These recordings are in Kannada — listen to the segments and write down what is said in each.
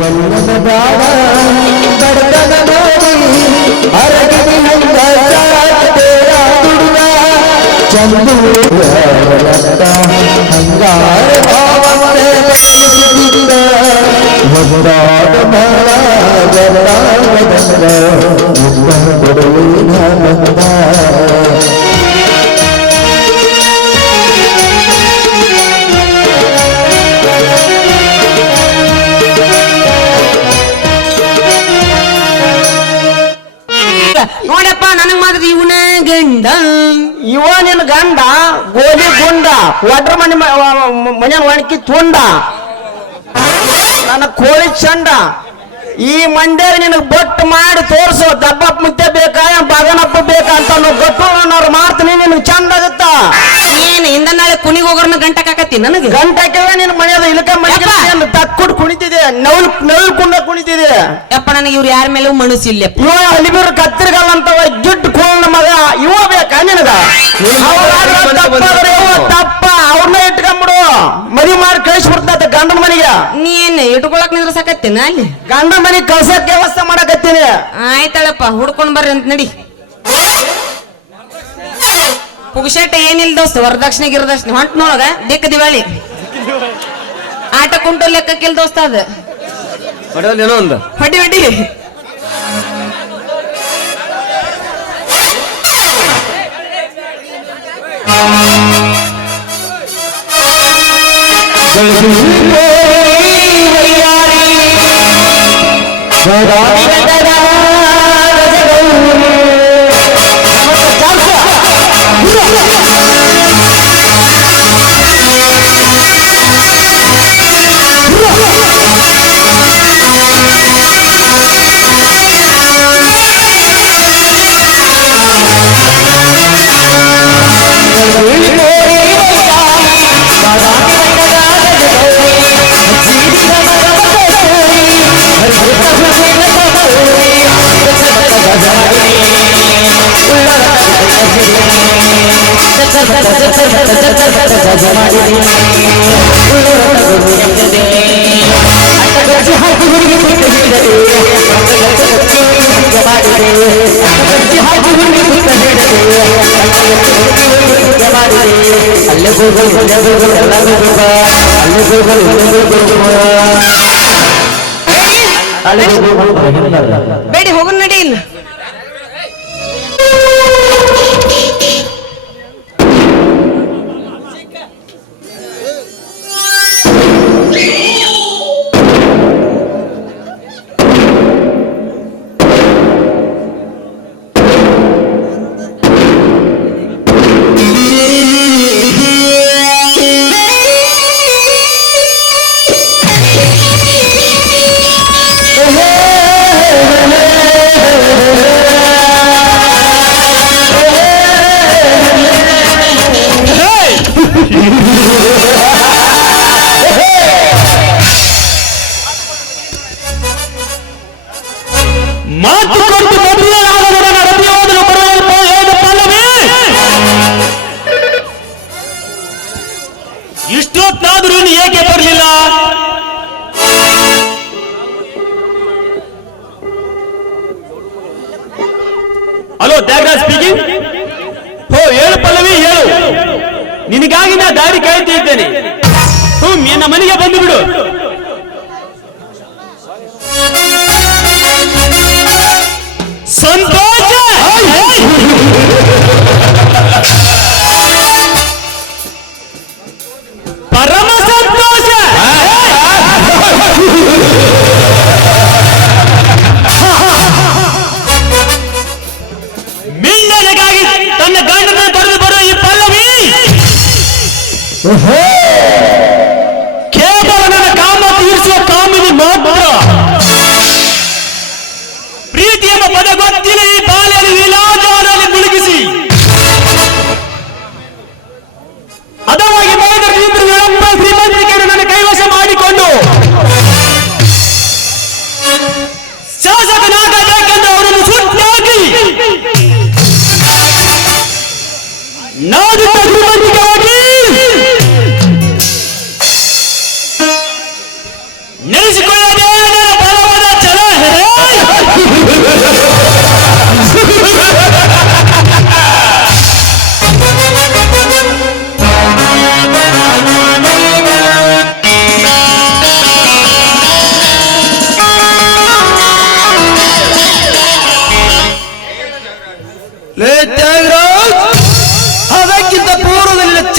ಬಲ್ಲದ ಬಾಳ ಬಡತನ ನೋಡಿ ಅರಗಿನಿ ಹಂಗ ಜಾತೇರ ದುಡುಗ ಚಂದು ಹಂಗಾರ ಭಾವನೆ ಬಯಸಿದ್ದ ಒಬ್ಬರಾದ ಬಾಳ ಗರ್ಭಾವದಂಗ ಕೊಡುವಿನ ಬಂದ ನೋಡಪ್ಪ ನನಗ್ ಮಾತ್ರ ಇವನ ಗಂಡ ಇವ ನಿನ್ ಗಂಡ ಗೋಲಿ ಗುಂಡ ಒಡ್ರ ಮನೆ ಒಣಕಿ ತುಂಡ ನನ್ನ ಕೋಳಿ ಚಂಡ ಈ ಮಂಡ್ಯಾಗ ನಿನಗ್ ಬೊಟ್ಟು ಮಾಡಿ ತೋರ್ಸು ದಬ್ಬಪ್ಪ ಮುತ್ತೆ ಬೇಕಾ ಬಗನಪ್ಪ ಬೇಕಾ ಅಂತ ಗೊತ್ತು ಮಾಡ್ತೀನಿ ನಿನಗ್ ಚಂದ ಆಗತ್ತ ಏನ್ ಹಿಂದ ನಾಳೆ ಕುಣಿಗ್ ಹೋಗೋರ್ನ ಗಂಟಕಾಕತ್ತಿ ನನಗೆ ಗಂಟಕ್ಕೆ ನಿನ್ ಮನೆಯದ ಇಲಕ ಮನೆ ತಕ್ಕುಡ್ ಕುಣಿತಿದೆ ನವಲ್ ಕುಂಡ ಕುಣಿತಿದೆ ಯಪ್ಪ ನನಗೆ ಇವ್ರು ಯಾರ ಮೇಲೂ ಮನಸ್ಸಿಲ್ಲ ಇವ ಹಲಿಬೀರ್ ಕತ್ತರಿಗಲ್ಲ ಅಂತವ ಗಿಡ್ ಕೋಣ ಮಗ ಇವ ಬೇಕಾ ನಿನಗ ತಪ್ಪ ಅವ್ರನ್ನ ಇಟ್ಕೊಂಡ್ಬಿಡು ಮದಿ ಮಾಡಿ ಕಳಿಸ್ಬಿಡ್ತ ಗಂಡನ ಮನೆಗೆ ನೀನ್ ಇಟ್ಕೊಳಕ್ ನಿಂದ್ರ ಸಾಕತ್ತೇನ ಅಲ್ಲಿ ಗಂಡನ ಮನೆಗೆ ಕಳ್ಸಕ್ ವ್ಯವಸ್ಥೆ ಮಾಡಕತ್ತೀನಿ ಆಯ್ತಳಪ್ಪ ಹುಡ್ಕೊಂಡ್ ಬರ್ರಿ ಅಂತ ನಡಿ ಪುಗ್ಶೆಟ್ಟ ಏನಿಲ್ಲ ದೋಸ್ತ ವರದಕ್ಷಿಣೆ ಗಿರದಕ್ಷಿಣೆ ಹೊಂಟ್ ನೋಳಗ ದಿಕ್ಕ ದಿವಾಳಿ ಆಟ ಕುಂಟು ಲೆಕ್ಕಕ್ಕಿಲ್ ದೋಸ್ತ ಅದ ಏನೋ ಒಂದು ಹೊಡಿ ಹೊಡಿ ಬೇಡಿ ಹೋಗೋಣ ನಡಿ ಇಲ್ಲ ಇಷ್ಟೊತ್ತಾದ್ರೂ ಏಕೆ ಬರಲಿಲ್ಲ? Hello Thyagaraj speaking. ಹೋ ಹೇಳು ಪಲ್ಲವಿ ಹೇಳು. ನಿನಗಾಗಿ ನಾ ದಾರಿ ಕಾಯ್ತಿದ್ದೇನೆ. ನಿನ್ನ ಮನೆಗೆ ಬಂದು ಬಿಡು. ಸಂತೋಷ ಪರಮ ಸಂತೋಷ. ಮಿಂಡನೆಗಾಗಿ ತನ್ನ ಗಂಡನ ತೊರೆದು ಬರುವ ಈ ಪಲ್ಲವಿ ಕೇವಲ ನನ್ನ ಕಾಮ ತೀರಿಸುವ ಕಾಮಿನಿ ಮಾತ್ರ. ಪ್ರೀತಿ ಎಂಬ ಪದ ಗೊತ್ತಿಲ್ಲ ಈ ಬಾಲ್ಯದಲ್ಲಿ ವಿಲಾಸದಲ್ಲಿ ಮುಳುಗಿಸಿ ಹದವಾಗಿ ಮೈದ ವಿಳಂಬ ಶ್ರೀಮಂತಿಕೆಯನ್ನು ನನ್ನ ಕೈವಶ ಮಾಡಿಕೊಂಡು ಶಾಸಕನಾಗಬೇಕೆಂದು ಅವರನ್ನು ಸುಟ್ಟಾಗಿ ನಾಡಿನ ಶ್ರೀಮಂತಿಕೆಯಾಗಿ ನೆನೆಸಿಕೊಳ್ಳದೆ ನನ್ನ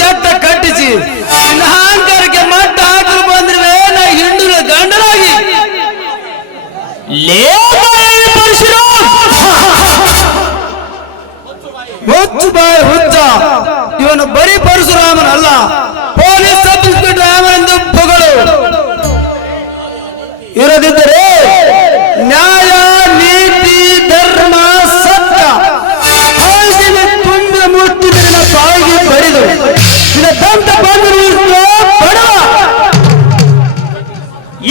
ಚಟ್ಟ ಕಟ್ಟಿಸಿ ನಿನ್ನ ಅಹಂಕಾರಕ್ಕೆ ಮಟ್ಟ ಹಾಕಲು ಬಂದ್ರೆ ನಾ ಹಿಂಡುಗಳ ಗಂಡನಾಗಿ ಮುಚ್ಚು ಬಾಯಿ ಹುಚ್ಚ. ಇವನು ಬರೀ ಪರಶುರಾಮನಲ್ಲ, ಪೊಲೀಸ್ ಸಬ್ ಇನ್ಸ್ಪೆಕ್ಟರ್ ರಾಮನೆಂದು ಪೊಗಳು. ಇರದಿದ್ದರೆ ನ್ಯಾಯ ನೀತಿ ಧರ್ಮ ಸತ್ಯ ತುಂಬಿದ ಮುಟ್ಟಿನ ಬಾಯಿಗೆ ಬಡಿದು ದಂತ ಬಂದು ಬಡವ.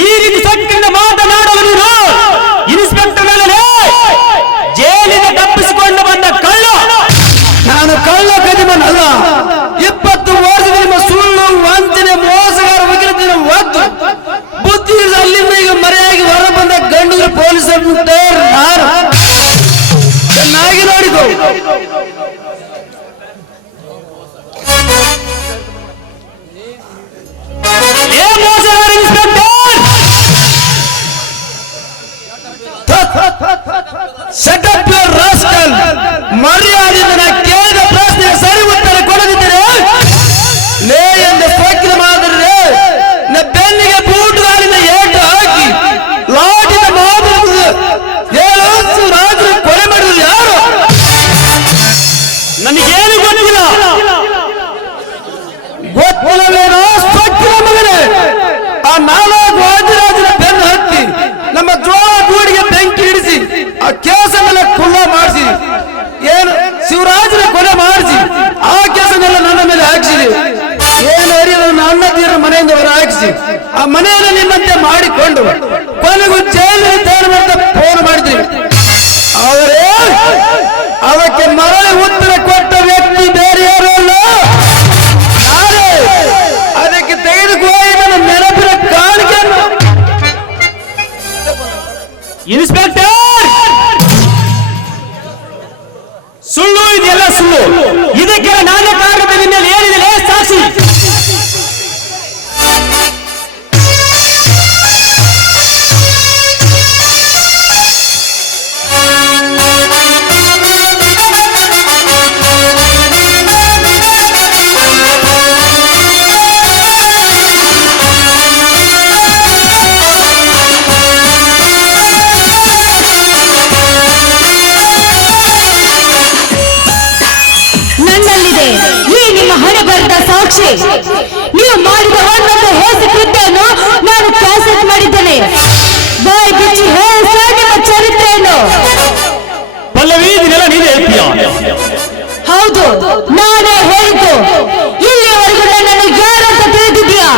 ಈ ರೀತಿ ಸಕ್ಕಿಂದ ಮಾತನಾಡುವುದು ಇನ್ಸ್ಪೆಕ್ಟರ್ ಜೈಲಿನ ತಪ್ಪಿಸಿಕೊಂಡು ಬಂದ ಕಳ್ಳ. ನಾನು ಕಳ್ಳ ಕದಿಮನಲ್ಲ. 20 ವರ್ಷದ ನಿಮ್ಮ ಸುಳ್ಳು ವಂಚನೆ ಮೋಸಗಾರ ವಕೀಲತೆಯನ್ನು ಒದ್ದು ಬುದ್ಧಿ ಅಲ್ಲಿಂದ ಈಗ ಮರೆಯಾಗಿ ಹೊರ ಬಂದ ಗಂಡುಗರ ಪೊಲೀಸರು ಚೆನ್ನಾಗಿ ನೋಡಿಕೋ. Shut up your rascal! ಮರ್ಯಾದೆಯಿಂದ ನಾ ಕೇಳಿದ ಪ್ರಶ್ನೆ ಸರಿ ಉತ್ತರ ಕೊಡದಿದ್ದರೆ ಲೇ ಎಂದು ಸ್ವಕ್ಕಿನ ಮಾದರಿ ನ ಬೆನ್ನಿಗೆ ಬೂಟುಗಾಲಿನ ಏಟು ಹಾಕಿ ಲಾಟಿನ ಮಾದರಿ 7 ವರ್ಷ ರಾತ್ರಿ ಕೊಲೆ ಮಾಡಿದ್ರು ಯಾರು? ನನಗೇನು ಗೊತ್ತಿಲ್ಲ. ಗೊತ್ತಿಲ್ಲವೇನೋ ಸ್ವಕ್ಕಿನ ಮಗನೇ. ಆ 4 ವಾದಿರಾಜನ ಬೆನ್ನು ಹತ್ತಿ ನಮ್ಮ ಜೋಳ ಗೂಡಿಗೆ ಬೆಂಕಿ ಹಿಡಿಸಿ ಆ ಕೇಸನ್ನೆಲ್ಲ ಕುಲ್ಲ ಮಾಡಿಸಿ ಏನು ಶಿವರಾಜನ ಕೊಲೆ ಮಾಡಿಸಿ ಆ ಕೇಸನ್ನೆಲ್ಲ ನನ್ನ ಮೇಲೆ ಹಾಕಿಸಿರಿ. ಏನು ಅರಿಯಲು ನನ್ನ ತೀರ ಮನೆಯಿಂದ ಹೊರ ಹಾಕಿಸಿ ಆ ಮನೆಯನ್ನು ನಿಮ್ಮಂತೆ ಮಾಡಿಕೊಂಡು ಕೊನೆಗೂ ಜೈಲಿನ ತಯಾರು ಮಾಡ್ತಾ ಫೋನ್ ಮಾಡಿದ್ರಿ. ಅವರೇ ಅದಕ್ಕೆ ಮರಳಿ ಉತ್ತರ ಕೊಟ್ಟ ವ್ಯಕ್ತಿ ಬೇರೆ ಯಾರು ಅಲ್ಲ, ನಾನೇ. ಅದಕ್ಕೆ ತೆಗೆದುಕೊಳ್ಳಿ ನನ್ನ ನೆನಪಿನ ಕಾಣಿಕೆಯನ್ನು. ಇನ್ಸ್ಪೆಕ್ಟರ್, ಸುಳ್ಳು ಇದೆಲ್ಲ ಸುಳ್ಳು. ಇದಕ್ಕೆಲ್ಲ ನಾನೇ ಕಾರಣದ ನಿನ್ನಲ್ಲಿ ಏನಿದೆ ಸಾಕ್ಷಿ? ಸಾಕ್ಷಿ. ನೀವು ಮಾಡಿದ ಒಂದೊಂದು ಹೇಸಿ ಕೃತ್ಯವನ್ನು ನಾನು ಕ್ಯಾಸೆಟ್ ಮಾಡಿದ್ದೇನೆ. ಬಾಯಿ ಬಿಚ್ಚಿ ಹೇಳ ನಿಮ್ಮ ಚರಿತ್ರೆಯನ್ನು. ಪಲ್ಲವಿ, ಇದನ್ನೆಲ್ಲ ನೀನೇ ಹೇಳ್ತೀಯ? ಹೌದು, ನಾನೇ ಹೇಳಿದ್ದು. ಇಲ್ಲಿವರೆಗೂ ನನ್ನನ್ನು ಯಾರಂತ ತಿಳಿದಿದ್ಯಾ?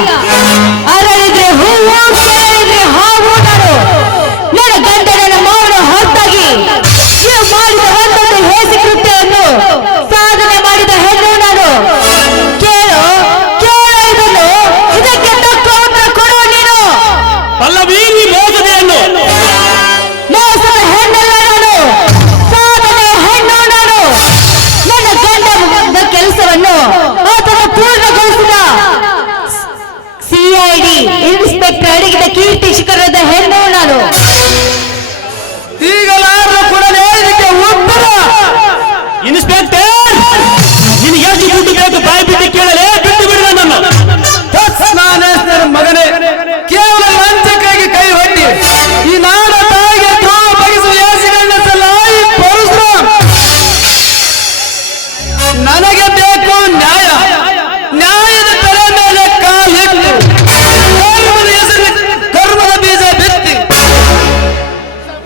ಅರಳಿದ್ರೆ ಹೂವು, ಕೆರಳಿದ್ರೆ ಹಾವು. ನಾನು ನನ್ನ ಗಂಡನ ಮಾವನ ಹೊರತಾಗಿ ನೀವು ಮಾಡಿದ ಒಂದೊಂದು ಹೇಸಿ ಕೃತ್ಯವನ್ನು ಸಾಧನೆ ಮಾಡಿದ ಹೆಣ್ಣು ನಾನು. ಇದಕ್ಕೆ ತಕ್ಕ ಉತ್ತರ ಕೊಡುವ ನೀನು. ಪಲ್ಲವಿ, ನೀ ಮೋಸದೆಯನ್ನು ಮೋಸದ ಹೆಣ್ಣಲ್ಲ ನಾನು, ಸಾಧನೆ ಹೆಣ್ಣು ನಾನು. ನನ್ನ ಗಂಡ ಕೆಲಸವನ್ನು ಆತನ ಪೂರ್ಣಗೊಳಿಸಿದ CID ಇನ್ಸ್ಪೆಕ್ಟರ್ ಅಡಿಗಿದ ಕೀರ್ತಿ ಶಿಖರದ ಹೆಣ್ಣು ನಾನು. ಈಗಲಾದ್ರೂ ಕೂಡಲೇ ಇದಕ್ಕೆ ಉತ್ತರ. ಇನ್ಸ್ಪೆಕ್ಟರ್, ನಿನಗೆ ಎಷ್ಟು ದುಡ್ಡು ಬೇಕು ಬಾಯಿ ಬಿಟ್ಟು ಕೇಳಲೇ, ಬಿಟ್ಟು ಬಿಡುವ ನನ್ನ ಮಗನೇ. ಕೇವಲ ಲಂಚಕ್ಕಾಗಿ ಕೈ ಹೊಟ್ಟಿ ಈ ನಾಡ ತಾಯಿಗೆ ದ್ರೋಹ ಬಗೆಸುವ ಯಾಸಿಗಳನ್ನ ಸಲಾಯಿ ಪರಶುರಾಮ್. ನನಗೆ ಬೇಕು ನ್ಯಾಯ. ನ್ಯಾಯದ ತಲೆ ಮೇಲೆ ಕಾಲಿಟ್ಟು ಕರ್ಮದ ಹೆಸರು ಕರ್ಮದ ಬೀಜ ಬಿತ್ತಿ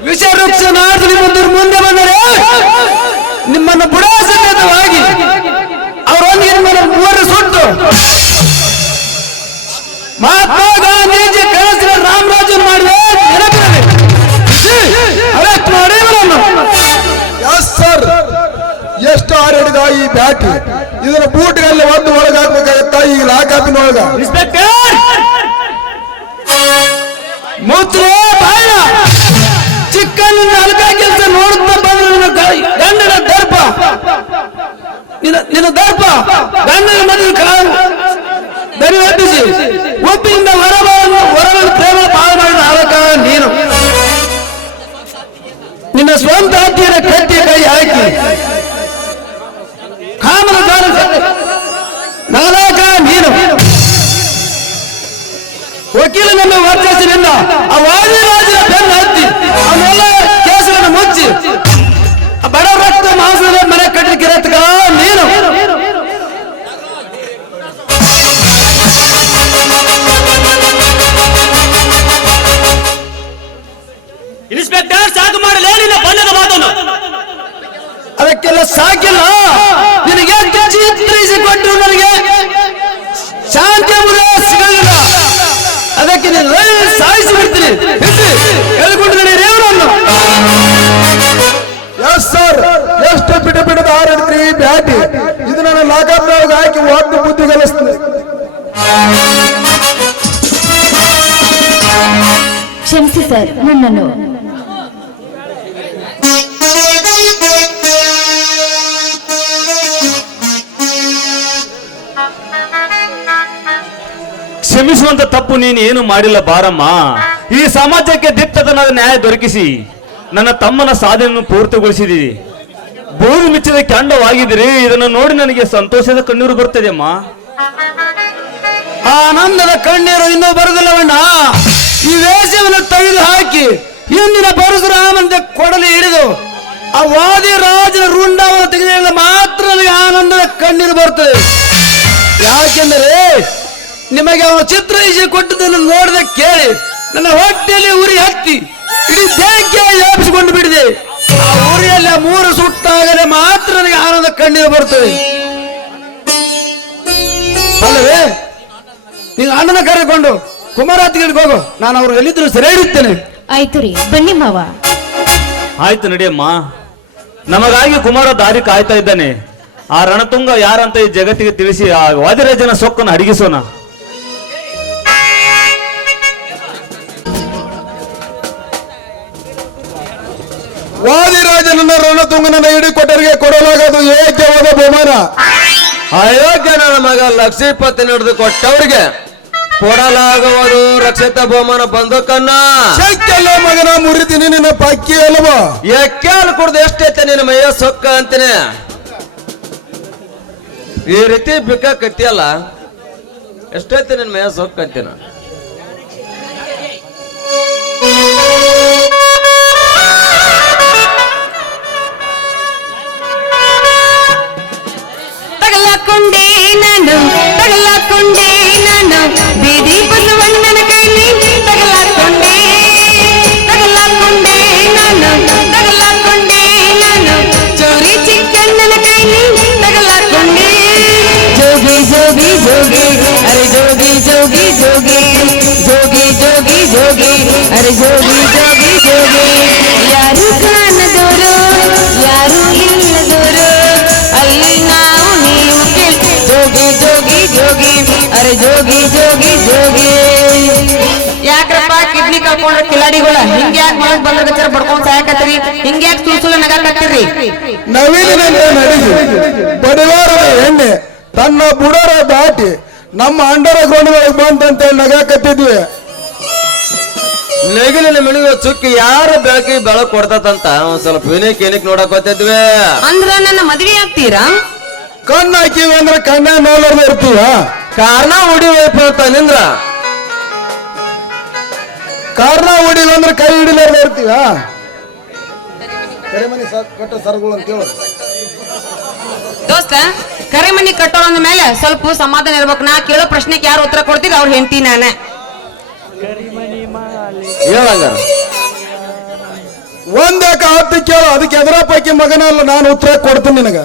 ವಿಷವೃಕ್ಷ ನಾಡು ಮುಂದೆ ಬಂದರೆ ನಿಮ್ಮನ್ನು ಬುಡ ಸಮೇತವಾಗಿ ಅವರೊಂದಿಗೆ ನಿಮ್ಮನ್ನು 3 ಸುಟ್ಟು ಮಹಾತ್ಮ ಗಾಂಧೀಜಿ ಕನಸಿನ ರಾಮರಾಜನ್ ಮಾಡಿದೆ ನೆನಪಿರಲಿ. ಅರೆಸ್ಟ್ ಮಾಡಿ ಎಸ್ ಸರ್. ಎಷ್ಟು ಆಡಿದ ಈ ಬ್ಯಾಟ್ ಇದರ ಬೂಟ್ಗಳಲ್ಲಿ ಒಂದು ಒಳಗಾಕ್ಬೇಕಾಗತ್ತ ಈ ಲಾಕಾಪಿನ ಒಳಗ. ಇನ್ಸ್ಪೆಕ್ಟರ್, ಮುಚ್ಚೆ ಬಾಯ. ಚಿಕ್ಕನ್ ಅಲ್ಕ ಕೆಲಸ ನೋಡುತ್ತಾ ಬಂದ್ರೆ ಗಂಡನ ದರ್ಪ, ನಿನ್ನ ದರ್ಪ ಗಂಡನ ಮದುವೆ ಕಾಲು ದರಿ ಒಪ್ಪಿಸಿ ಒಪ್ಪಿಯಿಂದ ಹೊರಬಂದು ಪ್ರೇಮ ಪಾಲು ಮಾಡಿದ ಆಲಕ ನೀನು. ನಿನ್ನ ಸ್ವಂತ ಹತ್ತಿರ ಕಟ್ಟಿ ಕೈ ಹಾಕಿ ಕಾಮನ ಕಾಲ ವಕೀಲನನ್ನ ವರ್ತಿಸಿನಿಂದ ಆ ವಾದಿರಾಜನ ಬೆನ್ನು ಹತ್ತಿ ಅವನ್ನೆಲ್ಲ ಕೇಸುಗಳನ್ನು ಮುಚ್ಚಿ ಬಡ ರಕ್ತ ಮಾಂಸದ ಮನೆ ಕಟ್ಟಲಿಕ್ಕೆ ರತ್ಗ ನೀನು ಇನ್ಸ್ಪೆಕ್ಟರ್ ಸಾಕು ಮಾಡಲೇ ನಿನ್ನ ಬಣ್ಣದ ಮಾತನ್ನು. ಅದಕ್ಕೆಲ್ಲ ಸಾಕಿಲ್ಲ. ನಿನಗೆ ಚಿತ್ರಿಸಿಕೊಟ್ಟು ನನಗೆ ಶಾಂತಿ ಎಂಬುದೇ ಸಿಗಲಿಲ್ಲ. ಅದಕ್ಕೆ ನೀನು ಸಾಯಿಸಿ ಬಿಡ್ತೀನಿ. ಹೇಳ್ಕೊಂಡು ನಡೆಯಿರಿ ಅವರನ್ನು. ಎಸ್ ಸರ್, ಎಷ್ಟು ಬಿಡದ ಹಾರಾಡ್ತೀರಿ ಈ ಬ್ಯಾಟಿ. ಇದು ನನ್ನ ಲಾಕಪ್ನೊಳಗೆ ಹಾಕಿ ಒಂದು ಬುದ್ಧಿ ಕಲಿಸ್ತದೆ. ಕ್ಷಮಿಸಿ ಸರ್, ನನ್ನನ್ನು ಕ್ಷಮಿಸುವಂತ ತಪ್ಪು ನೀನು ಏನು ಮಾಡಿಲ್ಲ ಬಾರಮ್ಮ. ಈ ಸಮಾಜಕ್ಕೆ ದಿಟ್ಟತನದ ನ್ಯಾಯ ದೊರಕಿಸಿ ನನ್ನ ತಮ್ಮನ ಸಾಧನೆಯನ್ನು ಪೂರ್ತಿಗೊಳಿಸಿದಿ. ಬೋಧು ಮಿಚ್ಚಿದ ಕೆಂಡವಾಗಿದ್ದೀರಿ. ಇದನ್ನು ನೋಡಿ ನನಗೆ ಸಂತೋಷದ ಕಣ್ಣೀರು ಬರ್ತದೆ ಅಮ್ಮ. ಆನಂದದ ಕಣ್ಣೀರು ಇನ್ನೂ ಬರುದಿಲ್ಲವಣ್ಣ. ಈ ವೇಷವನ್ನು ತೆಗೆದು ಹಾಕಿ ಹಿಂದಿನ ಪರಶುರಾಮನ ಕೊಡಲಿ ಹಿಡಿದು ಆ ವಾದಿರಾಜನ ರುಂಡವನ್ನು ತೆಗೆದ ಮಾತ್ರ ನನಗೆ ಆನಂದದ ಕಣ್ಣೀರು ಬರ್ತದೆ. ಯಾಕೆಂದರೆ ನಿಮಗೆ ಅವನು ಚಿತ್ರ ಕೊಟ್ಟದನ್ನು ನೋಡಿದ ಕೇಳಿ ನನ್ನ ಹೊಟ್ಟೆಯಲ್ಲಿ ಉರಿ ಹತ್ತಿ ಇಡೀ ದೇಹಕ್ಕೆ ವ್ಯಾಪಿಸಿಕೊಂಡು ಬಿಡಿದೆ. ಆ ಉರಿಯಲ್ಲಿ 3 ಸುಟ್ಟಾಗಲೇ ಮಾತ್ರ ನನಗೆ ಆನಂದ ಕಣ್ಣೀರು ಬರ್ತದೆ. ಅಲ್ಲವೇ ನೀನು ಅಣ್ಣನ ಕರೆಕೊಂಡು ಕುಮಾರಾತಿಗಳಿಗೆ ಹೋಗು. ನಾನು ಅವರು ಎಲ್ಲಿದ್ರು ಸೆರೆ ಹಿಡಿಯುತ್ತೇನೆ. ಆಯ್ತು ರೀ, ಬನ್ನಿ ಮಾವ. ಆಯ್ತು ನಡಿಯಮ್ಮ. ನಮಗಾಗಿ ಕುಮಾರ ದಾರಿ ಕಾಯ್ತಾ ಇದ್ದಾನೆ. ಆ ರಣತುಂಗ ಯಾರಂತ ಈ ಜಗತ್ತಿಗೆ ತಿಳಿಸಿ ಆ ವಾದಿರಾಜನ ಸೊಕ್ಕನ್ನು ಅಡಗಿಸೋಣ. ವಾದಿರಾಜನನ್ನ ರಣತುಂಗನನ್ನ ಹಿಡಿಕೊಟ್ಟರಿಗೆ ಕೊಡಲಾಗದು ಏಕವಾದ ಬಹುಮಾನ. ಅಯೋಗ್ಯ ನನ್ನ ಮಗ ಲಕ್ಷೀಪತಿ ನಡೆದು ಕೊಟ್ಟವ್ರಿಗೆ ಕೊಡಲಾಗುವುದು ರಕ್ಷಿತ ಬಹುಮಾನ ಬಂದೂಕನ್ನ. ಶಕ್ತಿಯಲ್ಲ ಮಗನ ಮುರಿತೀನಿ ನಿನ್ನ ಪಕ್ಕಿ ಅಲ್ವಾ. ಎಕ್ಕಾಲು ಕುಡ್ದು ಎಷ್ಟೈತೆ ನಿನ್ನ ಮೈಯ ಸೊಕ್ಕ ಅಂತೀನಿ. ಈ ರೀತಿ ಬಿಕ್ಕ ಕಟ್ಟಿಯಲ್ಲ, ಎಷ್ಟೈತೆ ನಿನ್ನ ಮೈಯ ಸೊಕ್ಕ ಅಂತೀನ. ತಗಲಾಕೊಂಡೆ ನಾನು ಬೀದಿ ಬಸವಣ್ಣನ ಕೈಲಿ ತಗಲಾಕೊಂಡೆ ನಾನು ಚೋರಿ ಚಿಕ್ಕಣ್ಣನ ಕೈಲಿ ತಗಲಾಕೊಂಡೆ. ಜೋಗಿ ಜೋಗಿ ಜೋಗಿ ಅರೆ ಜೋಗಿ ಜೋಗಿ ಜೋಗಿ ಜೋಗಿ ಜೋಗಿ ಜೋಗಿ ಅರೆ ಜೋಗಿ ಜೋಗಿ ಜೋಗಿ. ಯಾರು ಕಾಣದವರು ಯಾರು ಇಲ್ಲದವರು ಅಲ್ಲಿ ನಾವು ನೀವು ಕೇಳಿ ಜೋಗಿ ಜೋಗಿ ಜೋಗಿ ಅರೆ ಜೋಗಿ ಜೋಗಿ ಜೋಗಿ. ಯಾಕ್ರಪ್ಪ ಕಿಡ್ನಿ ಕಳ್ಕೊಂಡ್ರ ಕಿಲಾಡಿಗಳ ಹಿಂಗ ಯಾಕೆ ಮನಕ್ ಬಂದ್ರ ಬಡ್ಕೊಂಡ್ ಸಾಯಕತ್ರಿ? ಹಿಂಗ ಯಾಕೆ ಸುಳ್ಸುಳ್ಳು ನಗಾಕತ್ತೀರಿ? ನವೀನಂತೆ ನಡೆದು ಬಡವಾರದ ಎಣ್ಣೆ ತನ್ನ ಬುಡರ ದಾಟಿ ನಮ್ಮ ಅಂಡರ ಗ್ರೌಂಡ್ ಬಂತಂತ ನಗಾಕತ್ತಿದ್ವಿ. ನಗಿಲಿನ ಮಿಣಿಗೆ ಚುಕ್ಕಿ ಯಾರು ಬೆಳಕಿಗೆ ಬೆಳಕು ಕೊಡ್ತಂತ ಒಂದ್ ಸ್ವಲ್ಪ ಯೂನಿಕ್ ಏನಕ್ ನೋಡಕ್ ಹೋಗ್ತಿದ್ವಿ. ಅಂದ್ರ ನನ್ನ ಮದ್ವೆ ಆಗ್ತೀರಾ? ಕಣ್ಣು ಹಾಕಿವಿ ಅಂದ್ರೆ ಕಣ್ಣ ನೋಡ್ಲಾರ್ದ ಇರ್ತೀವ. ಕಾರಣ ಹೊಡಿ ವೈಪ್ ಅಂತ ನಿಂದ್ರ ಕಾರ್ನ ಹೊಡಿಲ್ಲ ಅಂದ್ರೆ ಕೈ ಹಿಡಿಲಾರ್ದ ಇರ್ತೀವ. ಕರೆಮನಿ ಕಟ್ಟ ಸರ್ಗಳು ಅಂತ ಹೇಳು ದೋಸ್ತ. ಕರೆ ಮನಿ ಕಟ್ಟೋರ ಅಂದ ಮೇಲೆ ಸ್ವಲ್ಪ ಸಮಾಧಾನ ಇರ್ಬೇಕು. ನಾ ಕೇಳೋ ಪ್ರಶ್ನೆಗೆ ಯಾರು ಉತ್ತರ ಕೊಡ್ತೀರಿ ಅವ್ರ ಹೆಂಡತಿ ನಾನ. ಹೇಳಂಗಾರ ಒಂದ್ಯಾಕ 10 ಕೇಳು. ಅದಕ್ಕೆ ಎದರ ಪೈಕಿ ಮಗನಲ್ಲ, ನಾನು ಉತ್ತರ ಕೊಡ್ತೀನಿ ನಿನಗ.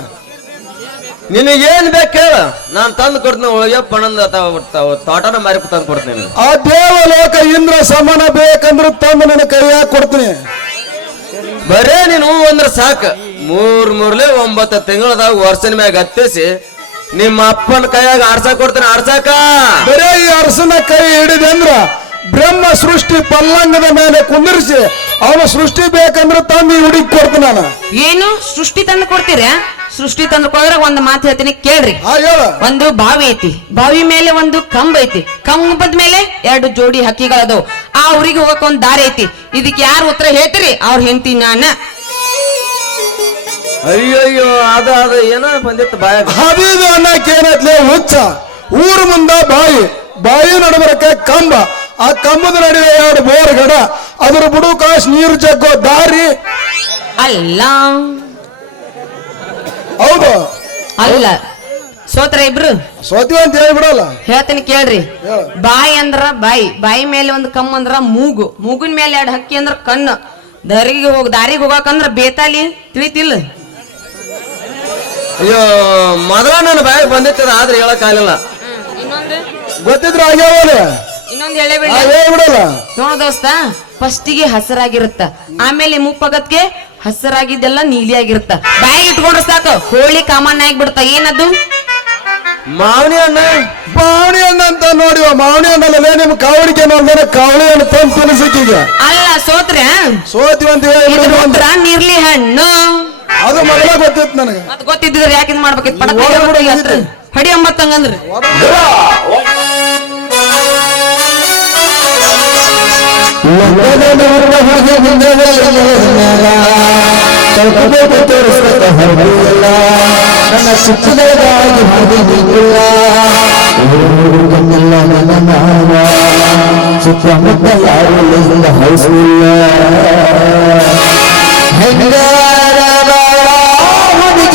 ನಿನಗೇನ್ ಬೇಕು ಹೇಳ, ನಾನ್ ತಂದು ಕೊಡ್ತೀನಿ. ಒಳಗೆ ಪಣಂದ ತೋಟನ ಮಾರಿ ತಂದು ಕೊಡ್ತೀನಿ. ಆ ದೇವಲೋಕ ಇಂದ್ರ ಸಮಾನ ಬೇಕಂದ್ರೆ ತಂದು ನನ್ನ ಕೈಯಾಗ ಕೊಡ್ತೀನಿ. ಬರೇ ನೀನು ಅಂದ್ರೆ ಸಾಕು. 3 ತಿಂಗಳದಾಗ ವರ್ಷನ ಮ್ಯಾಗ ಹತ್ತಿಸಿ ನಿಮ್ಮ ಅಪ್ಪನ ಕೈಯಾಗ ಆಡ್ಸಾಕ್ ಕೊಡ್ತೀನಿ. ಆಡ್ಸಾಕ ಬರೇ ಈ ಅರಸನ ಕೈ ಹಿಡಿದೆ ಅಂದ್ರ ಬ್ರಹ್ಮ ಸೃಷ್ಟಿ ಪಲ್ಲಂಗದ ಮೇಲೆ ಕುಂದಿರಿಸಿ ಅವನ ಸೃಷ್ಟಿ ಬೇಕಂದ್ರೆ ತಂದು ಹುಡುಗಿ ಕೊಡ್ತೀನಿ ನಾನು. ಏನು ಸೃಷ್ಟಿ ತಂದು ಕೊಡ್ತೀರ? ಸೃಷ್ಟಿ ತಂದು ಕೊಡ್ರ ಒಂದ್ ಮಾತು ಹೇಳ್ತೀನಿ ಕೇಳ್ರಿ. ಹೇಳ. ಒಂದು ಬಾವಿ ಐತಿ, ಬಾವಿ ಮೇಲೆ ಒಂದು ಕಂಬ ಐತಿ, ಕಂಬದ ಮೇಲೆ 2 ಜೋಡಿ ಹಕ್ಕಿಗಳದವು. ಆ ಊರಿಗೆ ಹೋಗಕ್ ಒಂದ್ ದಾರಿ ಐತಿ. ಇದಕ್ಕೆ ಯಾರು ಉತ್ತರ ಹೇಳ್ತೀರಿ ಅವ್ರ ಹೆಂಡತಿ ನಾನ. ಅಯ್ಯಯ್ಯೋ ಅದ ಏನೋ ಬಂದಿತ್ತು ಬಾಯ. ಹದಿದು ಅನ್ನಕ್ಕೆ ಏನತ್ಲೆ ಹುಚ್ಚ. ಊರು ಮುಂದ ಬಾಯಿ, ಬಾಯಿ ನಡಬರಕ್ಕೆ ಕಂಬ, ಆ ಕಂಬದ ನಡುವೆ 2 ಬೋರ್ ಗಡ, ಅದರ ಬುಡು ಕಾಶ್ ನೀರು ಜಗ್ಗೋ ದಾರಿ. ಅಲ್ಲ ಹೌದು, ಅಲ್ಲ ಸೋತ್ರ ಇಬ್ರು ಸೋತಿವಿ ಅಂತ ಹೇಳ್ಬಿಡಲ್ಲ. ಹೇಳ್ತೀನಿ ಕೇಳ್ರಿ. ಹೇಳು. ಬಾಯಿ ಅಂದ್ರ ಬಾಯಿ ಮೇಲೆ ಒಂದು ಕಮ್ಮ ಅಂದ್ರ ಮೂಗು, ಮೂಗಿನ ಮೇಲೆ 2 ಹಕ್ಕಿ ಅಂದ್ರ ಕಣ್ಣು, ದಾರಿಗೆ ಹೋಗಾಕಂದ್ರ ಬೇತಾಲಿ, ತಿಳಿತಿಲ್ಲ? ಅಯ್ಯೋ ಮೊದಲ ನನ್ನ ಬಾಯಿಗೆ ಬಂದಿತ್ತದ ಆದ್ರೆ ಹೇಳಕ್ ಆಗಲಿಲ್ಲ. ಗೊತ್ತಿದ್ರೆ ಆಗ್ಯಾವಲ್ಲ, ಇನ್ನೊಂದ್ ಹೇಳೇ ಹೇಳ್ಬಿಡಲ್ಲ. ನೋಡ ದೋಸ್ತ, ಫಸ್ಟಿಗೆ ಹಸರಾಗಿರುತ್ತ, ಆಮೇಲೆ ಮುಪ್ಪಗತ್ಗೆ ಹಸರಾಗಿದ್ದೆಲ್ಲ ನೀಲಿ ಆಗಿರುತ್ತ. ಬಾಯಿಗೆ ಇಟ್ಕೊಂಡ್ರೆ ಸಾಕು ಹೋಳಿ ಕಾಮಣ್ಣ ಆಗ್ಬಿಡ್ತ. ಏನದು? ಮಾವನಿ ಹಣ್ಣ. ಮಾವಣಿ ಹಣ್ಣು ಅಂತ ನೋಡಿವ. ಮಾವಣಿ ಹಣ್ಣಲ್ಲ ನಿಮ್ ಕಾವಡಿಕೆ ನೋಡಿದ್ರೆ ಕಾವಳಿ ಹಣ್ಣು ತಂದು ತಿನ್ನಿಸಿಕೀಗ. ಅಲ್ಲ ಸೋತ್ರೆ ಸೋತಿವಿ ಅಂತ ಹೇಳ್ಬಿಡಿದ್ರು ಅಂತ. ನೀರ್ಲಿ ಹಣ್ಣು ಅದು ಮೊದಲ ಗೊತ್ತಿತ್ತು ನನಗೆ. ಮತ್ ಗೊತ್ತಿದ್ರೆ ಯಾಕೆ ಮಾಡ್ಬೇಕಿತ್ತು? ಪಡಕ ಹಡಿ ಅಂಬತ್ತಂಗಂದ್ರ ನನ್ನ ಸುತ್ತದಾಗಿ ಹೋಗಿಲ್ಲ ಸುತ್ತಮುತ್ತ ಯಾರು ಇಲ್ಲ ಹೌಸಿಲ್ಲ ಹುಡುಗಿ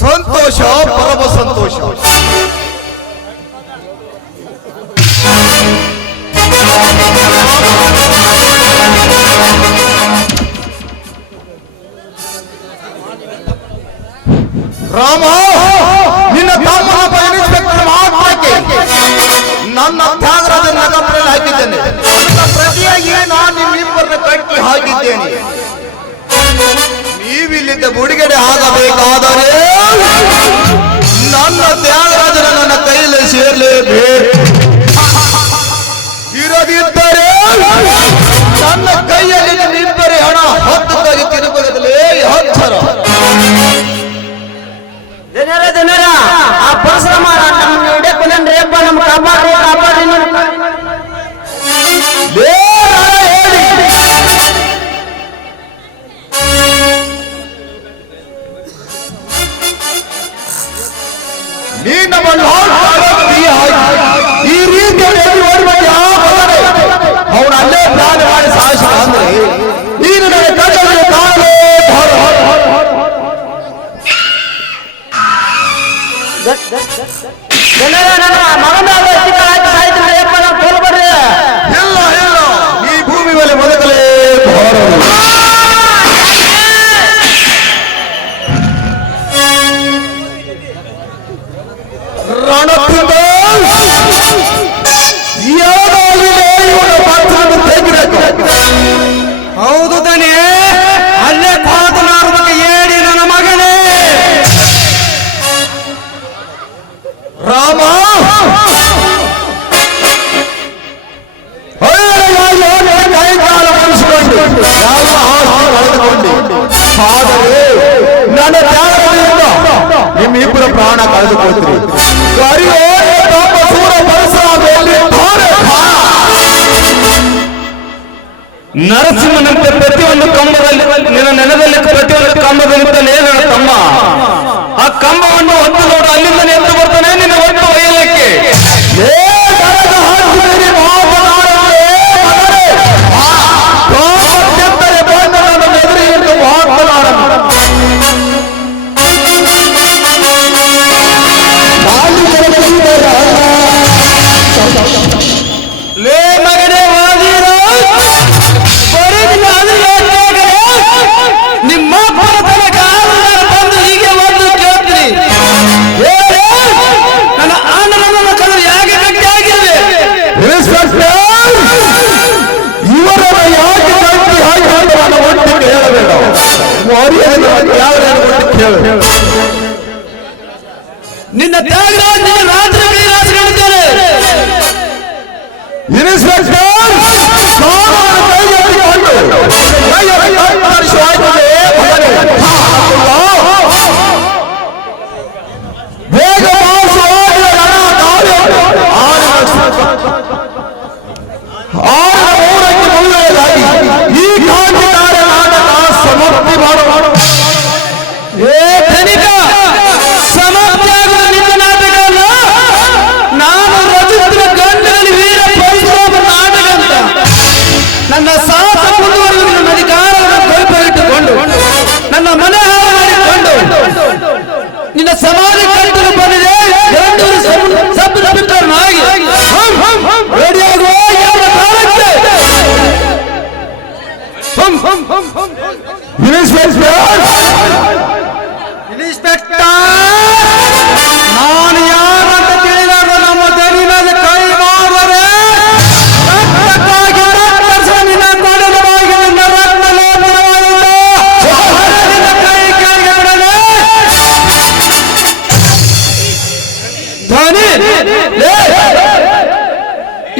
ಸಂತೋಷ, ಪರಮ ಸಂತೋಷ. ರಾಮ, ನಿನ್ನ ತಮ್ಮನ ಇನ್ಸ್ಪೆಕ್ಟರ್ ಮಾತ್ರಕ್ಕೆ ನನ್ನ ತ್ಯಾಗರಾಜ ನಗರದಲ್ಲಿ ಹಾಕಿದ್ದೇನೆ. ಅದರ ಪ್ರತಿಯಾಗಿ ನಾನು ನಿಮ್ಮಿಬ್ಬರನ್ನ ಕಟ್ಟಿ ಹಾಕಿದ್ದೇನೆ. ನೀವಿಲ್ಲಿದ್ದ ಬಿಡುಗಡೆ ಆಗಬೇಕಾದರೆ ನನ್ನ ತ್ಯಾಗರಾಜನ ನನ್ನ ಕೈಯಲ್ಲಿ ಸೇರಲೇಬೇಕು. ಇರದಿದ್ದರೆ ನನ್ನ ಕೈಯಲ್ಲಿ ನಿಮ್ಮಿಬ್ಬರೇ ಹಣ ಹತ್ತಕ್ಕಾಗಿ ತಿರುಗುವುದಲ್ಲೇ ಹತ್ತರ. ಜನರ ಆ ಪರಿಶ್ರಮ ನಮ್ಮ ಹಿಡಿಯಕ್ಕಂದ್ರೆ ನಮ್ಮ ಕಾಪಾಡಿ ನೀ ನಮ್ಮನ್ನು ಈ ರೀತಿಯಲ್ಲಿ ಅವನು ಅಲ್ಲೇ ಪ್ರಾಣ ಮಾಡಿ ಸಾಹಸ ಅಂದ್ರೆ ನೀನು ನನಗೆ ಕಣ್ಣಲ್ಲಿ ಕಾಣಲೇ ಇಲ್ಲ ಇಲ್ಲ, ಈ ಭೂಮಿ ಮೇಲೆ ಬದುಕಲೇ ರಣಪಿಂಡ ರಾಮ ಕೈಕಾಲ ಮುಗಿಸಿಕೊಂಡು ಎಲ್ಲ ಆಸ್ತಿ ಕಳೆದುಕೊಂಡು ಆದರೆ ನನ್ನ ತ್ಯಾಗದಿಂದ ನಿಮ್ಮಿಬ್ಬರ ಪ್ರಾಣ ಕಳೆದುಕೊಳ್ತೀರಿ ಸೂರ ಪರಶುರಾಮನಲ್ಲಿ ನರಸಿಂಹನಂತೆ ಪ್ರತಿಯೊಂದು ಕಂಬದಲ್ಲಿ ನಿನ್ನ ನೆಲದಲ್ಲಿ ಪ್ರತಿಯೊಂದು ಕಂಬದಲ್ಲಿದ್ದಲೇ ನನ್ನ ತಮ್ಮ ಆ ಕಂಬವನ್ನು ಹೊತ್ತು ನೋಡು ಅಲ್ಲಿಂದ ಎದ್ದು ಬರ್ತಾನೆ ನಿನ್ನ ಒಟ್ಟು ಒಯ್ಯಲಿಕ್ಕೆ ಲೇ ಮಗನೇ ನಿಮ್ಮ ಬಂದು ಹೀಗೆ ಒಂದು ಕೇಳ್ತೀನಿ ನನ್ನ ಆನಂದನ ಕಳೆದು ಯಾಕೆ ಗಟ್ಟಿ ಆಗಿದೆ ಇವರನ್ನ ಯಾಕೆ ಗಟ್ಟಿ ಹಾಗೆ ಒಟ್ಟು ಕೇಳಬೇಡ ಕೇಳು ನಿನ್ನ ತ್ಯಾಗರಾಜ್ ನಿನ್ನ ರಾತ್ರಿ ಕೈಲಾಸ ಕಾಣುತ್ತೇನೆ ಇನ್ಸ್ಪೆಕ್ಟರ್ ಈ ಕಾಂತಿಕಾರ ನಾಟಕ ಸಮರ್ಥಿ ಮಾಡುವ ಸಮಾಪ್ತಿ ಆಗುವ ನಿನ್ನ ನಾಟಕ ಅಲ್ಲ ನಾನು ರಚಿಸಿದ ಗಂಡನಲ್ಲಿ ವೀರ ಪರಶುರಾಮ ನಾಟಕ ಅಂತ ನನ್ನ ಸಾಹಸ ಮುಂದುವರೆದು ನನ್ನ ಅಧಿಕಾರವನ್ನು ಕೈಪಟ್ಟಿಕೊಂಡು ನನ್ನ ಮನೆ ಹಾಳು ಮಾಡಿಕೊಂಡು ನಿನ್ನ ಸಮಾಧಿ ಕಟ್ಟಲು ಬಂದಿದೆ ಸಬ್ ಇನ್ಸ್ಪೆಕ್ಟರ್ನಾಗಿ ರೆಡಿಯಾಗುವ ಯಾವ ಕಾಲಕ್ಕೆ ಇನ್ಸ್ಪೆಕ್ಟರ್ ನಾನು ಯಾರಂತ ತಿಳಿದಾಗ ನಮ್ಮ ದರಿನಾದ ಕೈ ಮಾಡಿದರೆ ನಿನ್ನ ಕೊಡಲವಾಗಿ ನಿನ್ನ ರತ್ನಲೋಪನವಾಗಿದೆ ನಿನ್ನ ಕೈ ಕೆಳಗೆ ಬಿಡಲೇ ಧ್ವನಿ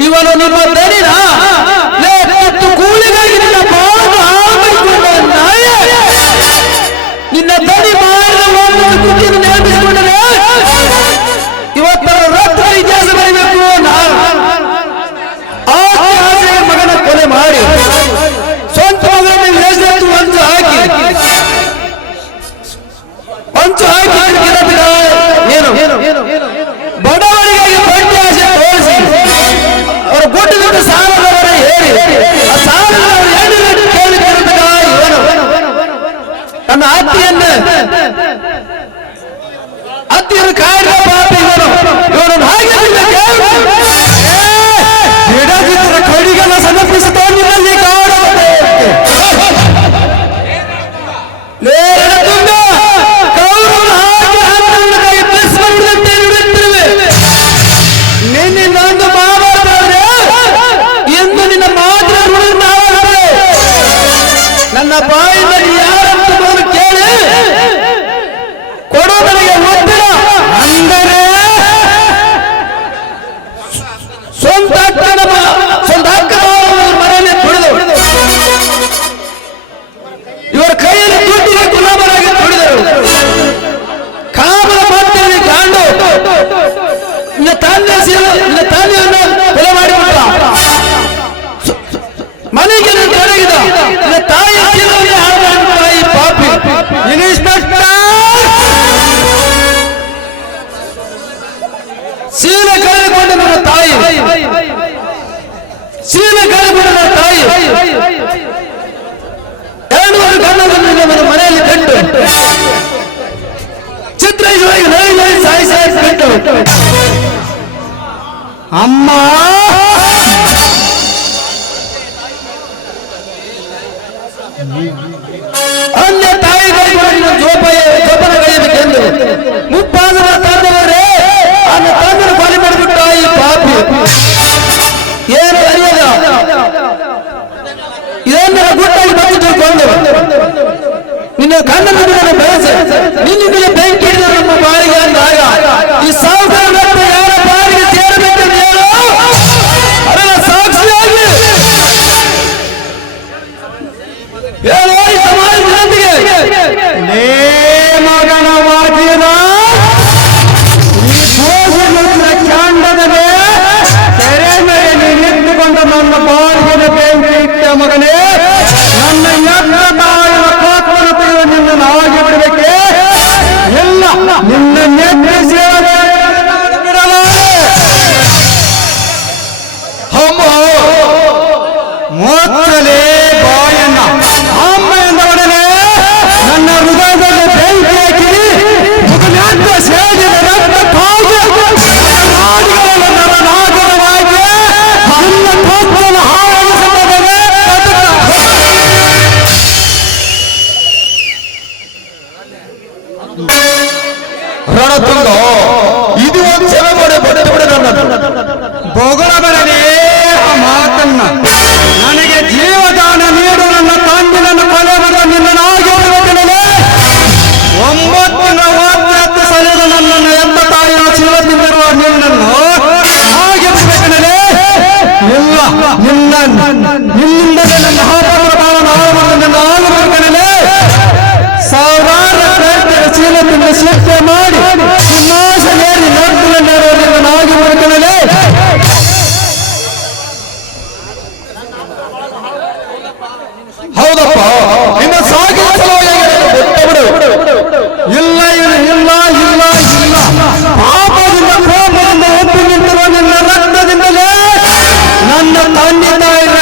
ಇವನು ನಿಮ್ಮ ದರಿನ ಕೂಲಿಗಾಗಿ ನಿನ್ನ ಬಾಳು ಹಾಕಿಕೊಂಡ ನಾಯ ನಿನ್ನ ದನಿ ಮಾಡಿದ ಒಂದು ಕುಟಿಯನ್ನು ನೇಮಿಸಿಕೊಂಡರೆ ಇವತ್ತು ರತ್ನ ಇತಿಹಾಸ ಬರೀಬೇಕು ಆಸೆ ಮಗನ ಕೊಲೆ ಮಾಡಿ ಸ್ವಂತ ಮಗನ ವೇಷತ್ತು ಹೊಂಚು ಹಾಕಿ ಏನು ಬಡವರಿಗಾಗಿ ಬಡ್ಡಿ ಆಸೆ ತೋರಿಸಿ ಅವರ ಗುಡ್ಡದಿಂದ ಸಾಲದವರೇ ಹೇಳಿ ಆ ಸಾಲದವರು ಏನು ಕೇಳಿ ಏನು ತನ್ನ ಅತ್ತಿಯನ್ನು ಕಾಯ್ದ ಪಾಪ ಇವನನ್ನು ಹಾಗೆ ಗಿಡದಿದ್ದರ ಕಡಿಗೆಲ್ಲ ಸಮರ್ಪಿಸುತ್ತಾ ನಿನ್ನಲ್ಲಿ ಕಾಡುತ್ತದೆ ನಿನ್ನಿಂದ ಒಂದು ಮಾತಾಡಿದ್ರೆ ಎಂದು ನಿನ್ನ ಮಾತ್ರ ನನ್ನ ಬಾಯಿಂದ ಯಾರಂತ ನಾನು ಕೇಳಿ ಕೊಡೋ ನನಗೆ ಒಪ್ಪಿಲ್ಲ ಅಂದರೆ ಸ್ವಂತ ಅಕ್ಕನ ಮನೆಯಲ್ಲಿ ತುಳಿದು ಇವರ ಕೈಯಲ್ಲಿ ದುಡ್ಡಿಗೆ ಗುಲಾಮರಾಗಿ ತುಳಿದರು ಕಾಮದ ಮಾತಿನಲ್ಲಿ ಕಾಂಡು ನಿನ್ನ ತಾಯಿಯನ್ನು ಕೊಲೆ ಮಾಡಿಬಿಟ್ಟ ಮನೆಗೆ ತೊಡಗಿದ ನಿನ್ನ ತಾಯಿಯ ಜೀವನವನ್ನೇ ಹಾಳು ಮಾಡಿಬಿಟ್ಟ ಈ ಪಾಪಿ ಇನ್ಸ್ಪೆಕ್ಟರ್ ಸೀಲೆ ಕಳೆದುಕೊಂಡ ನನ್ನ ತಾಯಿ ಎರಡೂವರೆ ಗಣ್ಣವನ್ನು ನಮ್ಮ ಮನೆಯಲ್ಲಿ ಕಂಡು ಚಿತ್ರವಾಗಿ ನೈ ಸಾಯಿ ಕಂಡು ಅಮ್ಮ ಅನ್ಯ ತಾಯಿಗಳಿಗೆ ಜೋಪನ ಕಳೆಯಬೇಕೆಂದು ಮುಪ್ಪಾದ ತಂದವರೇ ಅನ್ನ ತಂದನ್ನು ಕೊಲೆ ಮಾಡಿಬಿಟ್ಟ ಈ ಪಾಪಿ ಏನು ಅರಿಯದ ಇದನ್ನ ಗುಟ್ಟಾಗಿ ಬಂದು ತಿಳ್ಕೊಂಡು ನಿನ್ನ ಕಣ್ಣನ್ನು ಬಯಸ ನಿನ್ನ ಬೆಂಕಿ ಹಿಡಿದ ನಮ್ಮ ಬಾಳಿಗೆ ಅಂದಾಗ ಈ ಸಾವುಕಾರ ನಿನ್ನನ್ನು ಹಾಗೆ ಬಿಡಬೇಕನಲೇ ಇಲ್ಲ ನಿನ್ನಿಂದಲೇ ನನ್ನ ಹಾಪಾತ್ರ ಬಾಳನ್ನು ಹಾಳು ಮಾಡಿದ ನನ್ನ ಹಾಳು ಮಾಡ್ಕನಲೇ ಸಾವಿರಾರು ಪ್ರಯತ್ನ ಶೀಲದಿಂದ ಶಿಕ್ಷೆ ಮಾಡಿ ಸಿಂಹಾಸನೇರಿ ನೋಡ್ಕೊಳ್ಳೋ ನಿನ್ನ ಹಾಗೆ ಮಾಡ್ಕನಲೇ ಹೌದಪ್ಪ ನಿನ್ನ ಸಾಗಿನ ಇಲ್ಲ ಇಲ್ಲ ಇಲ್ಲ ಇಲ್ಲ ಇಲ್ಲ ಪಾಪದಿಂದ ಕೋಪದಿಂದ ಒಪ್ಪಿ ನಿಂತಿರುವ ನಿನ್ನ ರಕ್ತದಿಂದಲೇ ನನ್ನ ತಂದೆ ತಾಯಿಯ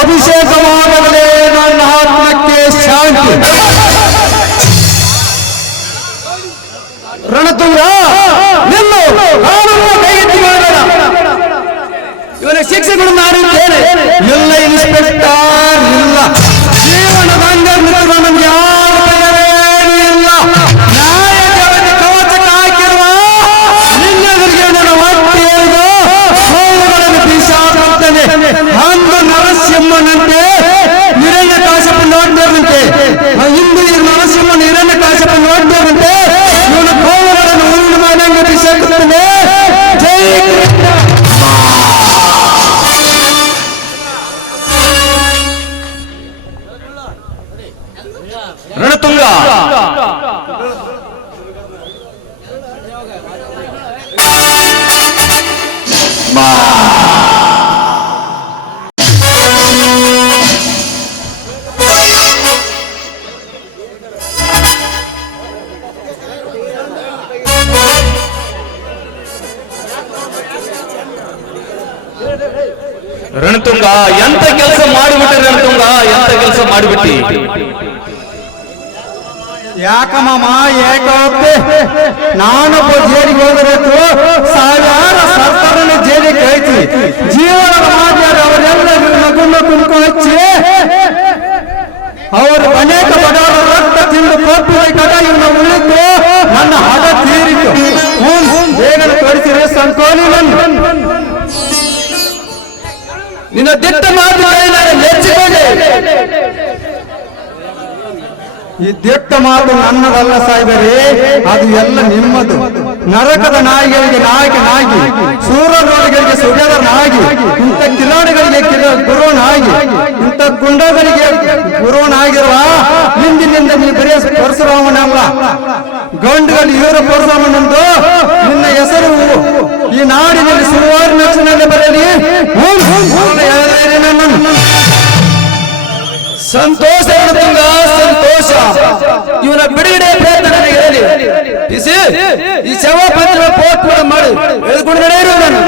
ಅಭಿಷೇಕವಾಗಲೇ ನನ್ನ ಆತ್ಮಕ್ಕೆ ಶಾಂತಿ ರಣತುಂಗ ನಿಲ್ಲು ಕಾನೂನು ಕೈಗೆತ್ತಿ ಮಾಡಬೇಡ ಇವನ ಶಿಕ್ಷೆಗಳು ಮಾಡಿದ್ದೇನೆ ಇಲ್ಲ ಇನ್ಸ್ಪೆಕ್ಟರ್ ಇಲ್ಲ ಜೀವನದಂಗ ಮಿತ್ರ ನಮ್ಗೆ ಯಾರು ಭಯವೇ ಇಲ್ಲ ನ್ಯಾಯಕ್ಕೆ ಕವಚಕ್ಕೆ ಹಾಕಿರುವ ನಿನ್ನೆದುರಿಗೆ ನನ್ನ ಹೊಟ್ಟೆ ಸೋಲುಗಳನ್ನು ಬೀಸಾಡುತ್ತೇನೆ ಅಂದು ನರಸಿಂಹನಂತೆ ಹಿರಣ್ಯ ಕಾಶಪ್ಪ ನೋಡ್ದೇವಂತೆ ಇಂದು ಈ ನರಸಿಂಹನ ಹಿರಣ್ಯ ಕಾಶಪ್ಪ ನೋಡ್ದೇವಂತೆ ಇವನ ಕೋಲಗಳನ್ನು ಉರುಳು ಮಾಡಂಗೆ ಬೀಸಾಡುತ್ತೇನೆ ಜೈ ರಣತುಂಗ ರಣತುಂಗ ಎಂತ ಕೆಲಸ ಮಾಡಿಬಿಟ್ಟಿ ರಣತುಂಗ ಎಂತ ಕೆಲಸ ಮಾಡಿಬಿಟ್ಟಿ ಯಾಕಮ್ಮ ಏಕಾಗ್ತೆ ನಾನೊಬ್ಬ ಜೈಲಿಗೆ ಹೋಗಬೇಕು ಸಾವಿರಾರು ಸರ್ಕಾರನ ಜೈಲಿಗೆ ಕಳಿಸಿ ಜೀವನದ ಮಾತಾಡಿ ಅವರೆಲ್ಲ ನಗುನ್ನ ಕುಂಕು ಹಚ್ಚಿ ಅವರು ಅನೇಕ ಬಡವರ ರಕ್ತ ತಿಂದು ಕೊಪ್ಪಿದ ಕಡ ಇವನ್ನ ಉಳಿತು ನನ್ನ ಹಡ ತೀರಿತು ಬೇಗನೆ ಕಳಿಸಿರಿ ಸಂಕೋಲಿ ನಿನ್ನ ದಿಟ್ಟ ಮಾತು ಮೆಚ್ಚಿಕೊಂಡೆ ಈ ದಿಟ್ಟ ಮಾತು ನನ್ನದಲ್ಲ ಸಾಯ್ಬರಿ ಅದು ಎಲ್ಲ ನಿಮ್ಮದು ನರಕದ ನಾಯಿಗಳಿಗೆ ನಾಗಿ ಸೂರನೋಡಿಗಳಿಗೆ ಸುಗದನಾಗಿ ಇಂಥ ಕಿಲಾಡಿಗಳಿಗೆ ಗುರುವನಾಗಿ ಇಂಥ ಗುಂಡಗಳಿಗೆ ಗುರುವನಾಗಿರುವ ಹಿಂದಿನಿಂದ ನೀವು ಬರೆಯ ಪರಶುರಾಮನಲ್ಲ ಗಂಡುಗಳು ಇವರ ಪರಶುರಾಮನೆಂದು ನಿನ್ನ ಹೆಸರು ಈ ನಾಡಿನಲ್ಲಿ ಸುಮಾರು ನಕ್ಷನಲ್ಲಿ ಬರೆಯಲಿ ಸಂತೋಷ ಸಂತೋಷ ಇವನ ಬಿಡುಗಡೆ ಪ್ರಯತ್ನ ನನಗೆ ಹೇಳಿ ಈ ಸೇವಾ ಪತ್ರ ಪೋಸ್ಟ್ ಮಾಡಿ ಎಳ್ಕೊಂಡು ನಡೆಯಿರು ನಾನು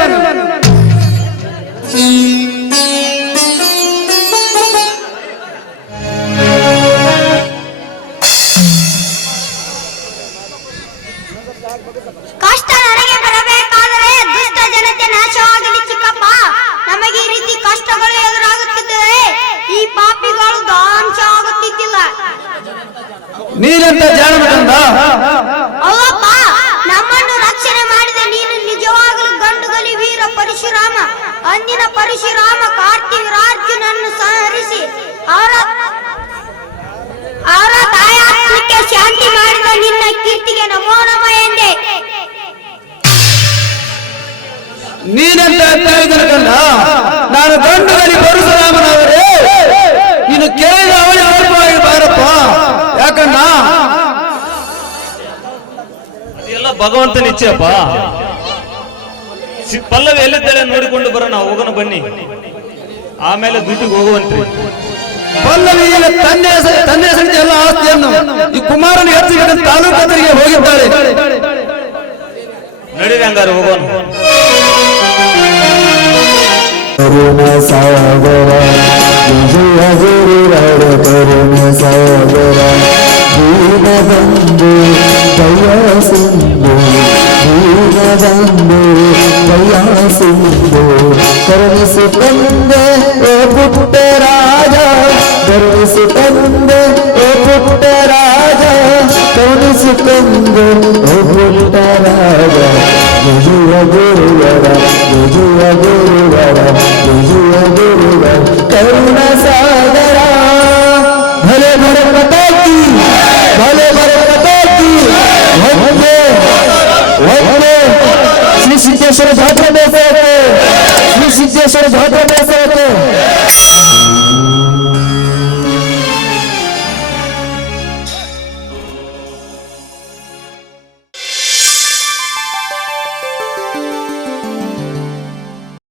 ಕಷ್ಟ ನನಗೆ ಬರಬೇಕಾದರೆ ದುಷ್ಟ ಜನತೆ ನಾಶವಾಗಲಿ ಚಿಕ್ಕಪ್ಪ ನಮಗೆ ಈ ರೀತಿ ಕಷ್ಟಗಳು ಎದುರಾಗುತ್ತಿದ್ದರೆ ಈ ಪಾಪಿಗಳು ಧ್ವಂಸ ಆಗುತ್ತಿದ್ದಿಲ್ಲ ನೀನೆಂತ ಜಾಣಮಂದ ಅಲ್ಲಪ್ಪ ನಮ್ಮನ್ನು ರಕ್ಷಣೆ ಮಾಡಿದ ನೀನು ನಿಜವಾಗಲೂ ಗಂಡುಗಲಿ ವೀರ ಪರಶುರಾಮ ಅಂದಿನ ಪರಶುರಾಮ ಕಾರ್ತಿವೀರಾರ್ಜುನನ್ನು ಸಂಹರಿಸಿ ಅವರ ತಾಯಾತ್ಮಕ್ಕೆ ಶಾಂತಿ ಮಾಡಿದ ನಿನ್ನ ಕೀರ್ತಿಗೆ ನಮೋ ನಮ ಎಂದೆ ನೀನೆಂತ ತಿಳಿದನಕಂಡ ನಾನು ಗಂಡುಗಲಿ ಪರಶುರಾಮನವರೇ ನೀನು ಕೇಳಿದ ಅವಳಿ ಅಲ್ಪವಾಗಿ ಬಾರಪ್ಪ ಯಾಕಂಡ ಅದೆಲ್ಲ ಭಗವಂತನ ಇಚ್ಛೆಯಪ್ಪ ಪಲ್ಲವಿ ಎಲ್ಲಿದ್ದಾಳೆ ನೋಡಿಕೊಂಡು ಬರೋಣ ಹೋಗೋಣ ಬನ್ನಿ ಆಮೇಲೆ ದುಡ್ಡಿಗೆ ಹೋಗುವಂತೆ ಪಲ್ಲವಿ ತಂದೆ ಸಹಿತ ಎಲ್ಲ ಆಸ್ತಿಯನ್ನು ಈ ಕುಮಾರನ ಹೆಚ್ಚಿಗೆ ತಾಲೂಕರಿಗೆ ಹೋಗಿದ್ದಾಳೆ ನಡೀರಿ ಹಂಗಾರೆ ಹೋಗೋಣ ಕರುಣ ಸಾಗರ ವಿಜಯ ಗುರುವರ ಕರುಣ ಸಾಗರ ದೀನಬಂಧು ದಯ ಸಿಂಧು ದೀನಬಂಧು ದಯ ಸಿಂಧು ಕರುಣಿಸು ತಂದೆ ಓ ಪುಟ್ಟ ರಾಜ ಕರುಣಿಸು ತಂದೆ ಓ ಪುಟ್ಟ ರಾಜ ಕರುಣಿಸು ತಂದೆ ಓ ಪುಟ್ಟ ರಾಜ ವಿಜಯ ಗುರುವರ ವಿಜಯ ಗುರುವರ ವಿಜಯ ಗುರುವರ ಕರುಣ ಸಾಗರ ಭಲೆ ಭರಕಿ ಭಲೆ ಭರಕಿ ಒಂದೇ ಶ್ರೀ ಸಿದ್ದೇಶ್ವರ ಜಾತ್ರೆ ಬೇಸಾಯಕ್ಕೆ ಶ್ರೀ ಸಿದ್ದೇಶ್ವರ ಜಾತ್ರೆ ಬೇಸಾಯ